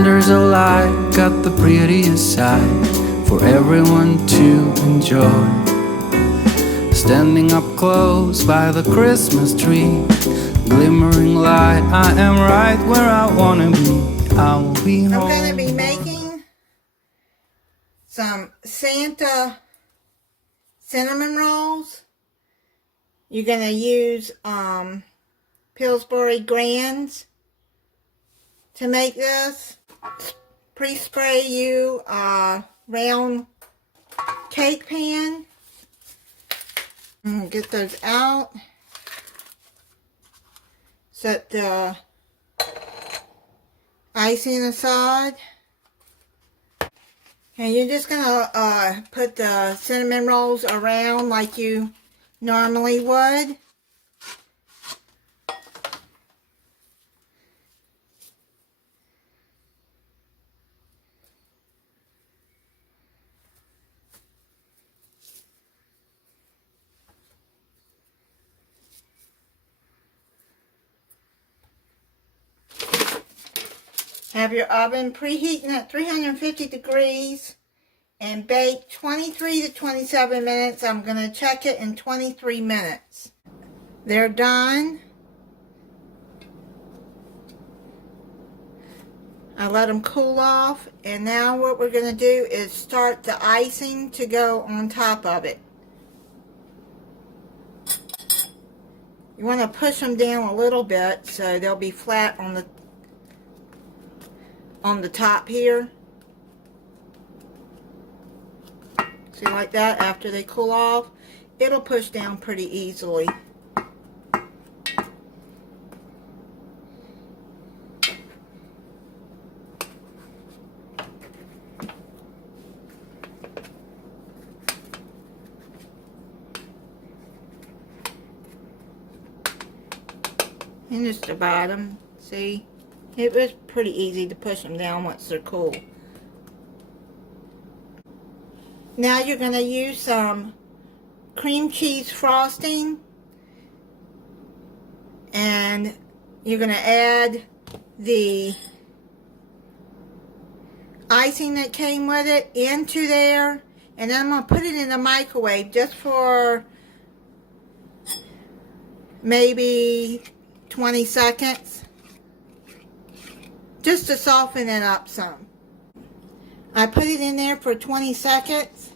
Wonders of light got the prettiest side for everyone to enjoy. Standing up close by the Christmas tree, glimmering light, I am right where I wanna be. I will be home. I'm gonna be making some Santa cinnamon rolls. You're gonna use Pillsbury Grands to make this. Pre-spray you a round cake pan. Get those out. Set the icing aside. And you're just gonna put the cinnamon rolls around like you normally would. Have your oven preheating at 350 degrees and bake 23 to 27 minutes. I'm going to check it in 23 minutes. They're done. I let them cool off, and now what we're going to do is start the icing to go on top of it. You want to push them down a little bit so they'll be flat on the top here. See, like that. After they cool off, it'll push down pretty easily. And just the bottom, see? It was pretty easy to push them down once they're cool. Now you're going to use some cream cheese frosting, and you're going to add the icing that came with it into there, and then I'm going to put it in the microwave just for maybe 20 seconds. Just to soften it up some. I put it in there for 20 seconds.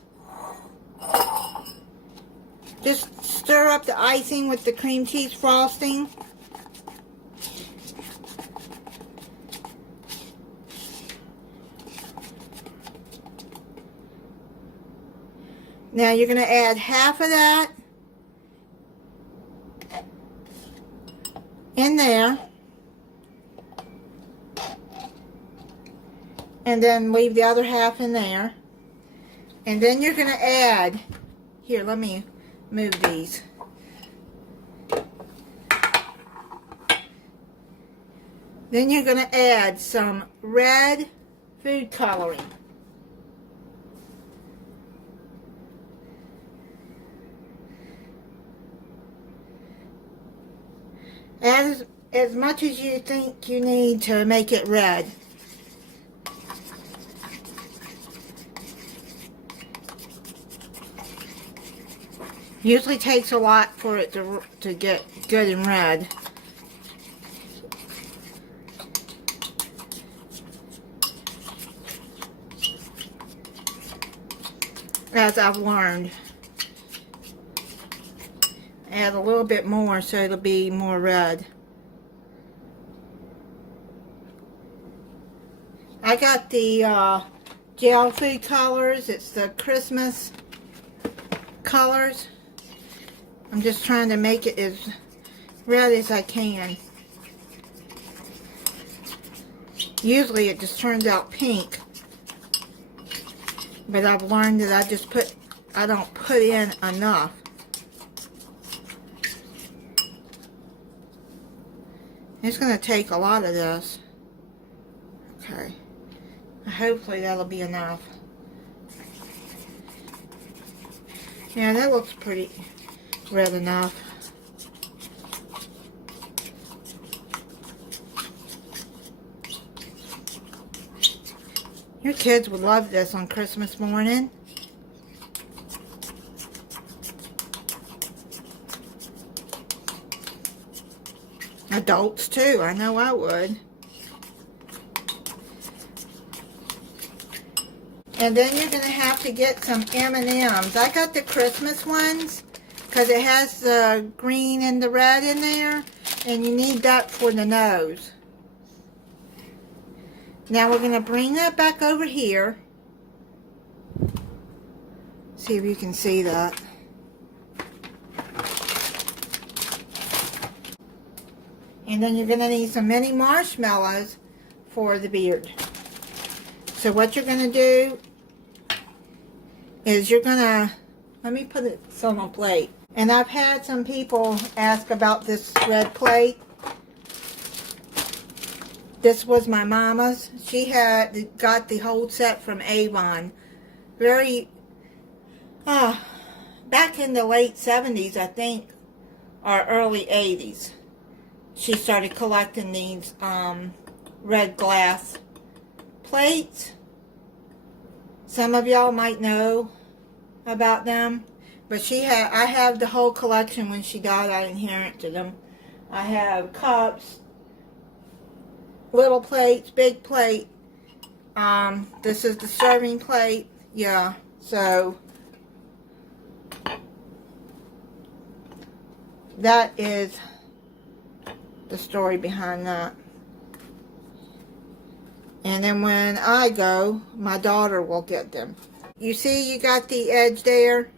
Just stir up the icing with the cream cheese frosting. Now you're going to add half of that in there. And then leave the other half in there. And then you're going to add, here, let me move these. Then you're going to add some red food coloring. Add as much as you think you need to make it red. Usually takes a lot for it to get good and red. As I've learned. Add a little bit more so it'll be more red. I got the gel food colors. It's the Christmas colors. I'm just trying to make it as red as I can. Usually it just turns out pink. But I've learned that I don't put in enough. It's going to take a lot of this. Okay. Hopefully that'll be enough. Yeah, that looks pretty red enough. Your kids would love this on Christmas morning. Adults too, I know I would. And then you're going to have to get some M&Ms. I got the Christmas ones because it has the green and the red in there. And you need that for the nose. Now we're going to bring that back over here. See if you can see that. And then you're going to need some mini marshmallows for the beard. So what you're going to do is you're going to, let me put it on a plate. And I've had some people ask about this red plate. This was my mama's. She had got the whole set from Avon. Very, back in the late 70s, I think, or early 80s. She started collecting these red glass plates. Some of y'all might know about them. But I have the whole collection. When she died, I inherited them. I have cups, little plates, big plate. This is the serving plate. Yeah, so that is the story behind that. And then when I go, my daughter will get them. You see, you got the edge there.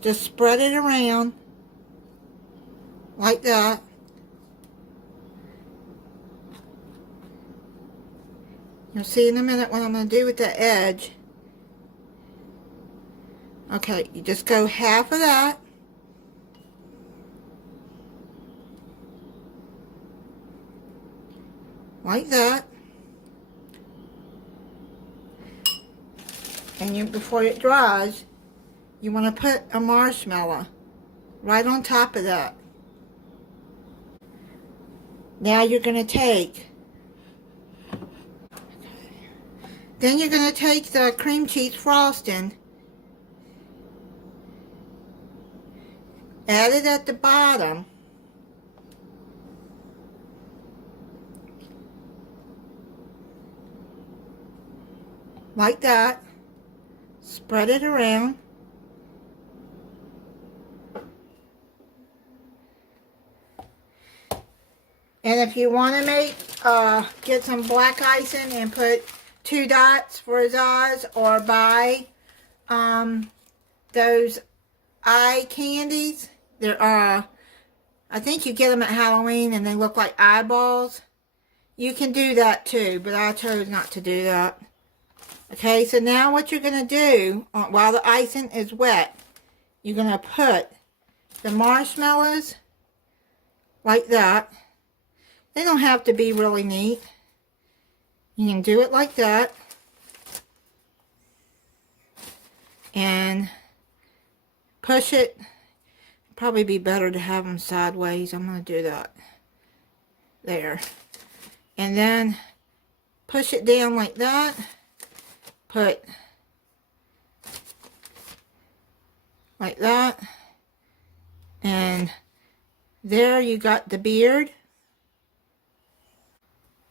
Just spread it around like that. You'll see in a minute what I'm going to do with the edge. Okay, you just go half of that. Like that. And before it dries, you want to put a marshmallow right on top of that. Now you're going to take, then you're going to take the cream cheese frosting, add it at the bottom, like that, spread it around. And if you want to get some black icing and put 2 dots for his eyes, or buy those eye candies. They're I think you get them at Halloween and they look like eyeballs. You can do that too, but I chose not to do that. Okay, so now what you're going to do while the icing is wet, you're going to put the marshmallows like that. They don't have to be really neat. You can do it like that. And push it. Probably be better to have them sideways. I'm going to do that. There. And then push it down like that. Put like that. And there you got the beard.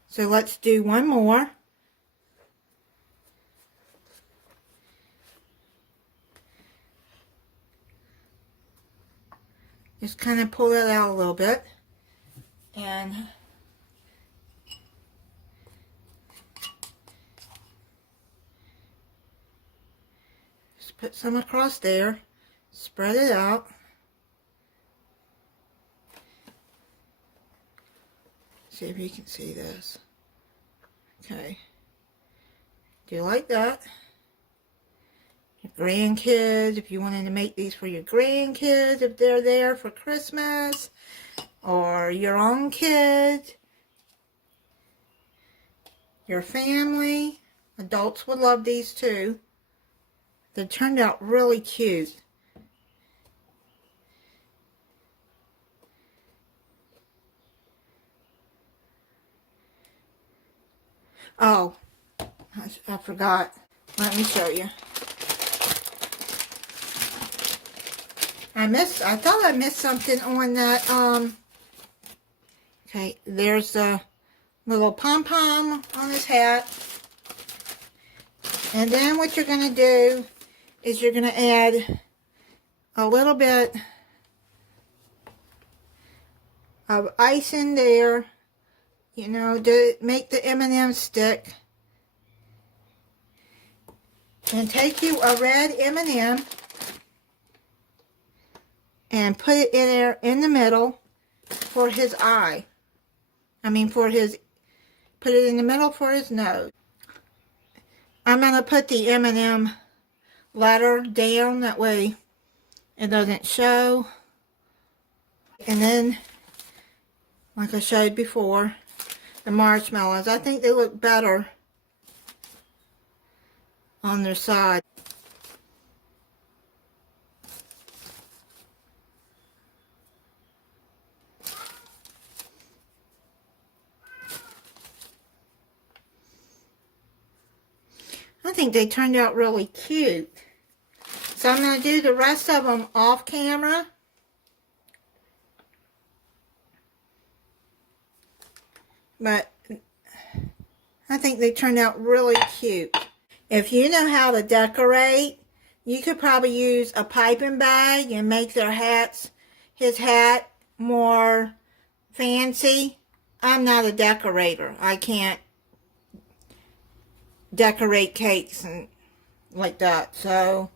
So let's do one more. Just kind of pull that out a little bit. And just put some across there. Spread it out. See if you can see this. Okay. Do like that. Your grandkids, if you wanted to make these for your grandkids, if they're there for Christmas, or your own kids, your family. Adults would love these too. They turned out really cute. Oh, I forgot. Let me show you. I thought I missed something on that, okay, there's the little pom-pom on his hat. And then what you're going to do is you're going to add a little bit of icing there, you know, to make the M&Ms stick. And take you a red M&M and put it in there in the middle for his eye. I mean put it in the middle for his nose. I'm going to put the M&M letter down, that way it doesn't show. And then, like I showed before, the marshmallows. I think they look better on their side. I think they turned out really cute. So I'm going to do the rest of them off camera. But I think they turned out really cute. If you know how to decorate, you could probably use a piping bag and make his hat more fancy. I'm not a decorator. I can't decorate cakes and like that. So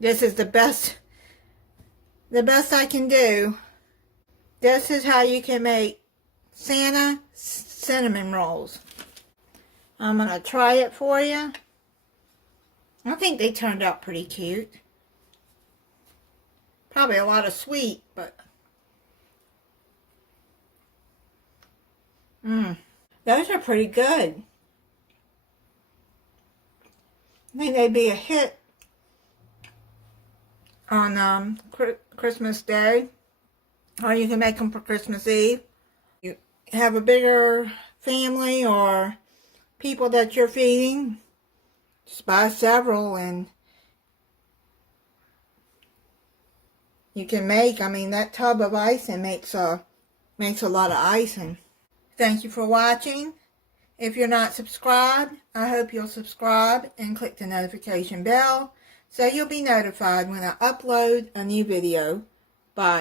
this is the best I can do. This is how you can make Santa cinnamon rolls. I'm going to try it for you. I think they turned out pretty cute. Probably a lot of sweet, but those are pretty good. I think they'd be a hit on Christmas Day, or you can make them for Christmas Eve. You have a bigger family or people that you're feeding, just buy several and you can make, I mean, that tub of icing makes a lot of icing. Thank you for watching. If you're not subscribed, I hope you'll subscribe and click the notification bell so you'll be notified when I upload a new video. Bye.